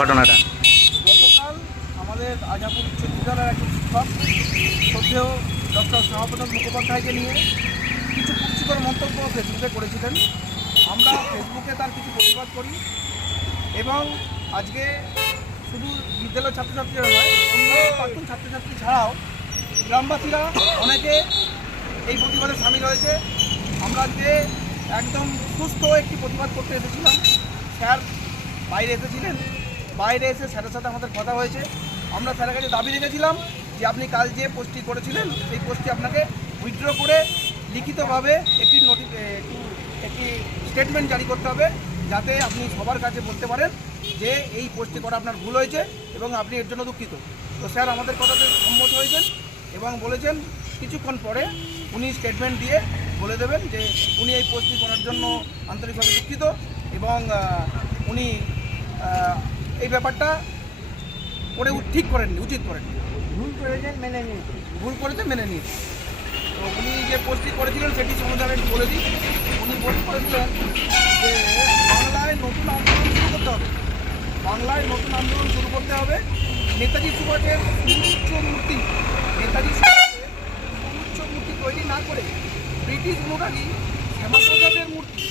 ঘটনাটা? গতকাল আমাদের আজাপুর উচ্চ বিদ্যালয়ের একজন শিক্ষক শ্রদ্ধেয় ডক্টর শ্যামাপ্রসাদ মুখোপাধ্যায়কে নিয়ে কিছু কুৎসিকর মন্তব্য ফেসবুকে করেছিলেন। আমরা ফেসবুকে তার কিছু প্রতিবাদ করি এবং আজকে শুধু বিদ্যালয়ের ছাত্রছাত্রীরা নয়, অন্য প্রাক্তন ছাত্রছাত্রী ছাড়াও গ্রামবাসীরা অনেকে এই প্রতিবাদে সামিল হয়েছে। আমরা আজকে একদম সুস্থ একটি প্রতিবাদ করতে এসেছিলাম। স্যার বাইরে এসেছিলেন, বাইরে এসে স্যারের সাথে আমাদের কথা হয়েছে। আমরা স্যারের কাছে দাবি রেখেছিলাম যে আপনি কাল যে পোস্টটি করেছিলেন সেই পোস্টটি আপনাকে উইথড্র করে লিখিতভাবে একটি স্টেটমেন্ট জারি করতে হবে, যাতে আপনি সবার কাছে বলতে পারেন যে এই পোস্টটি করা আপনার ভুল হয়েছে এবং আপনি এর জন্য দুঃখিত। তো স্যার আমাদের কথাতে সম্মত হয়েছেন এবং বলেছেন কিছুক্ষণ পরে উনি স্টেটমেন্ট দিয়ে বলে দেবেন যে উনি এই পোস্টটি করার জন্য আন্তরিকভাবে দুঃখিত এবং উনি এই ব্যাপারটা করে ঠিক করেননি, উচিত করেননি, ভুল করেছেন মেনে নিয়েছেন। তো উনি যে পোস্টটি করেছিলেন সেটি সম্বন্ধে আমি একটু বলে দিই। উনি পোস্ট করেছিলেন যে বাংলায় নতুন আন্দোলন শুরু করতে হবে, নেতাজি সুভাষের সুউচ্চ মূর্তি তৈরি না করে ব্রিটিশ অনুরাগী শ্যামাপ্রসাদের মূর্তি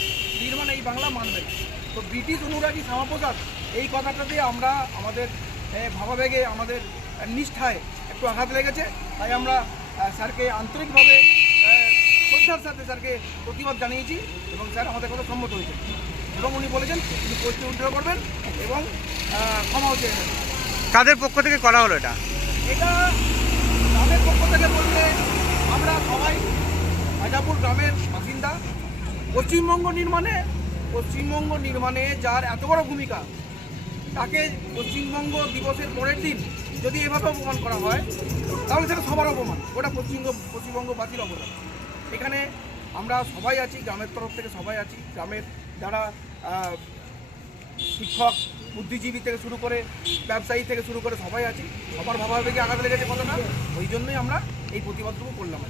নির্মাণ এই বাংলা মানবে না। তো ব্রিটিশ অনুরাগী শ্যামাপ্রসাদ এই কথাটাতে আমরা আমাদের ভাবাবেগে, আমাদের নিষ্ঠায় একটু আঘাত লেগেছে। তাই আমরা স্যারকে আন্তরিকভাবে শ্রদ্ধার সাথে স্যারকে প্রতিবাদ জানিয়েছি এবং স্যার আমাদের কথা সম্মত হয়েছে এবং উনি বলেছেন তিনি পোস্টটি উইথড্র করবেন এবং ক্ষমাও চেয়ে নেবেন। কাদের পক্ষ থেকে করা হলো এটা? এটা গ্রামের পক্ষ থেকে বলতে আমরা সবাই আজাপুর গ্রামের বাসিন্দা। পশ্চিমবঙ্গ নির্মাণে যার এত বড় ভূমিকা, তাকে পশ্চিমবঙ্গ দিবসের পরের দিন যদি এভাবে অপমান করা হয় তাহলে সেটা সবার অপমান, ওটা পশ্চিমবঙ্গবাসীর অবদান। এখানে আমরা সবাই আছি, গ্রামের তরফ থেকে সবাই আছি, গ্রামের যারা শিক্ষক, বুদ্ধিজীবী থেকে শুরু করে ব্যবসায়ী থেকে শুরু করে সবাই আছি। সবার ভাবাবেগে আঘাত লেগেছে কথাটা, ওই জন্যই আমরা এই প্রতিবাদটুকু করলাম।